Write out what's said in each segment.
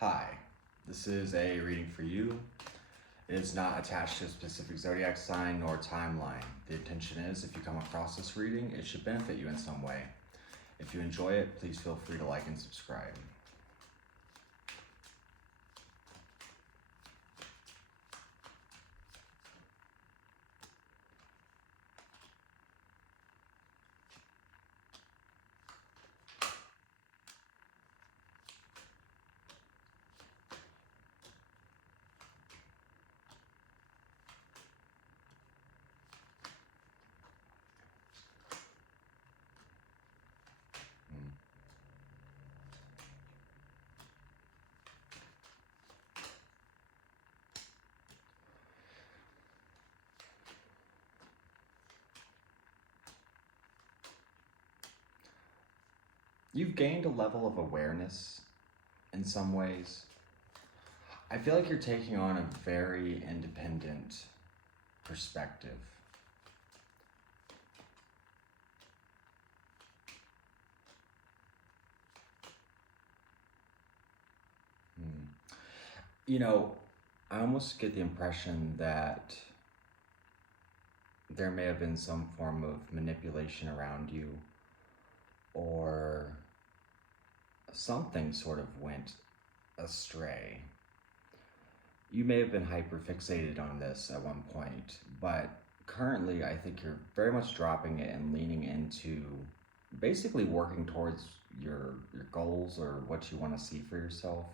Hi, this is a reading for you. It is not attached to a specific zodiac sign nor timeline. The intention is, if you come across this reading, it should benefit you in some way. If you enjoy it, please feel free to like and subscribe. You've gained a level of awareness in some ways. I feel like you're taking on a very independent perspective. You know, I almost get the impression that there may have been some form of manipulation around you, or something sort of went astray. You may have been hyper-fixated on this at one point, but currently I think you're very much dropping it and leaning into basically working towards your goals or what you want to see for yourself.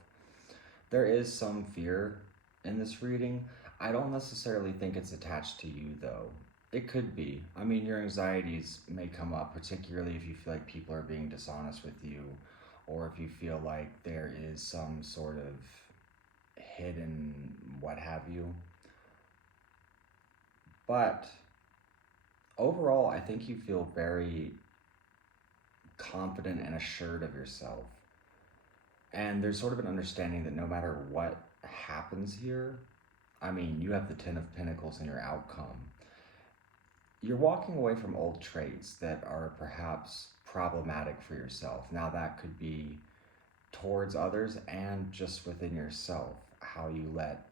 There is some fear in this reading. I don't necessarily think it's attached to you though. It could be. I mean, your anxieties may come up, particularly if you feel like people are being dishonest with you, or if you feel like there is some sort of hidden what have you. But overall, I think you feel very confident and assured of yourself. And there's sort of an understanding that no matter what happens here, I mean, you have the Ten of Pentacles in your outcome. You're walking away from old traits that are perhaps problematic for yourself. Now that could be towards others and just within yourself, how you let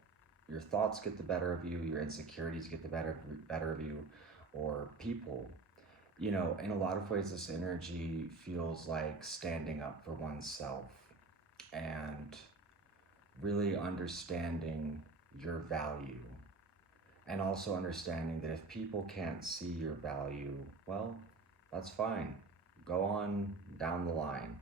your thoughts get the better of you, your insecurities get the better of you, or people. You know, in a lot of ways, this energy feels like standing up for oneself and really understanding your value. And also understanding that if people can't see your value, well, that's fine. Go on down the line.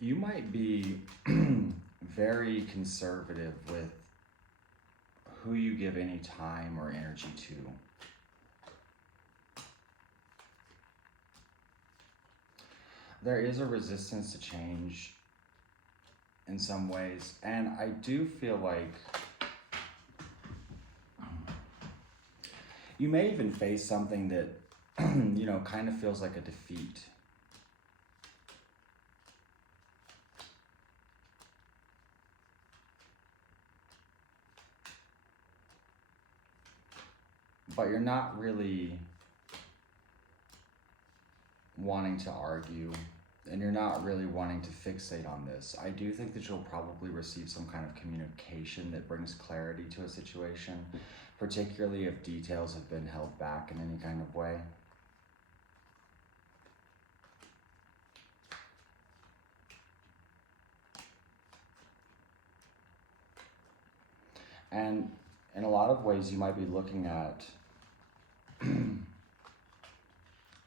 You might be very conservative with who you give any time or energy to. There is a resistance to change in some ways, and I do feel like you may even face something that, you know, kind of feels like a defeat. But you're not really wanting to argue, and you're not really wanting to fixate on this. I do think that you'll probably receive some kind of communication that brings clarity to a situation, particularly if details have been held back in any kind of way. And in a lot of ways, you might be looking at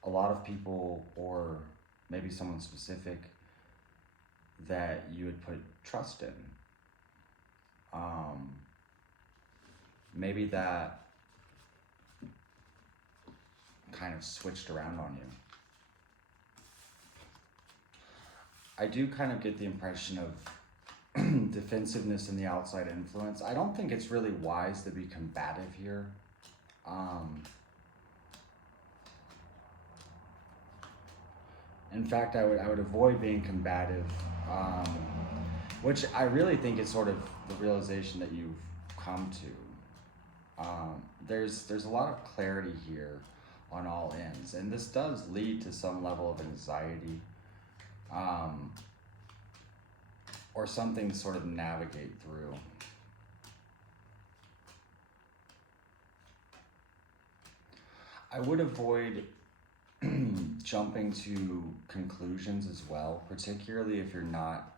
a lot of people, or maybe someone specific, that you would put trust in. Maybe that kind of switched around on you. I do kind of get the impression of defensiveness and the outside influence. I don't think it's really wise to be combative here. In fact, I would avoid being combative, which I really think is sort of the realization that you've come to. There's a lot of clarity here on all ends, and this does lead to some level of anxiety, or something to sort of navigate through. I would avoid jumping to conclusions as well, particularly if you're not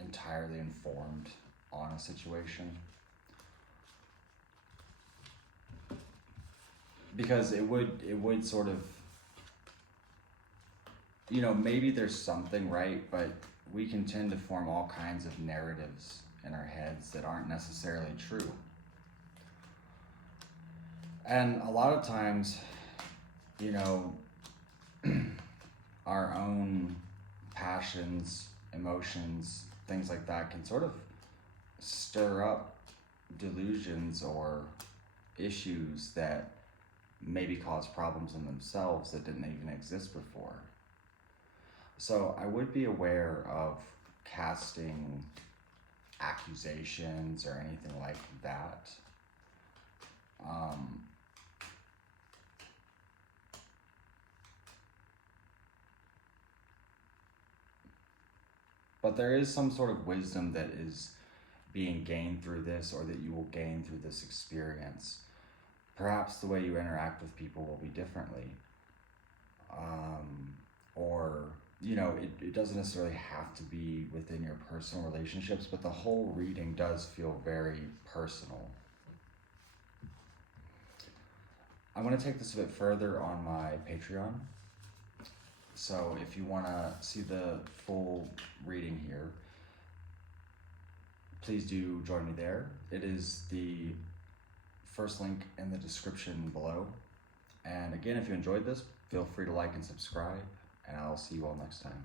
entirely informed on a situation. Because it would sort of, you know, maybe there's something right, but we can tend to form all kinds of narratives in our heads that aren't necessarily true. And a lot of times, you know, our own passions, emotions, things like that can sort of stir up delusions or issues that maybe cause problems in themselves that didn't even exist before. So I would be aware of casting accusations or anything like that. But there is some sort of wisdom that is being gained through this, or that you will gain through this experience. Perhaps the way you interact with people will be differently. Or, you know, it doesn't necessarily have to be within your personal relationships, but the whole reading does feel very personal. I'm going to take this a bit further on my Patreon. So if you want to see the full reading here, please do join me there. It is the first link in the description below. And again, if you enjoyed this, feel free to like and subscribe, and I'll see you all next time.